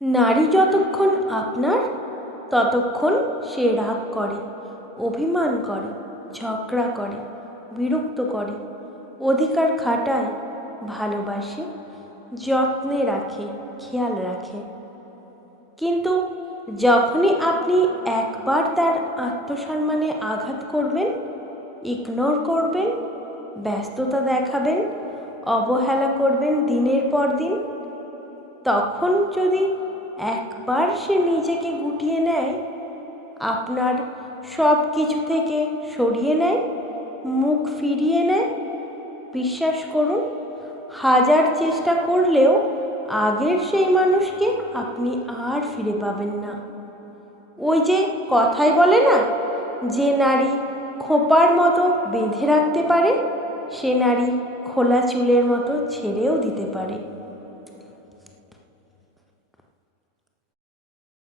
নারী যতক্ষণ আপনার, ততক্ষণ সে রাগ করে, অভিমান করে, ঝগড়া করে, বিরক্ত করে, অধিকার খাটায়, ভালোবাসে, যত্নে রাখে, খেয়াল রাখে। কিন্তু যখনই আপনি একবার তার আত্মসম্মানে আঘাত করবেন ইগনোর করবেন, ব্যস্ততা দেখাবেন, অবহেলা করবেন দিনের পর দিন, তখন যদি একবার সে নিজেকে গুটিয়ে নেয়, আপনার সব কিছু থেকে সরিয়ে নেয়, মুখ ফিরিয়ে নেয়। বিশ্বাস করুন, হাজার চেষ্টা করলেও আগের সেই মানুষকে আপনি আর ফিরে পাবেন না। ওই যে কথাই বলে না, যে নারী খোপার মতো বেঁধে রাখতে পারে, সে নারী খোলা চুলের মতো ছেড়েও দিতে পারে।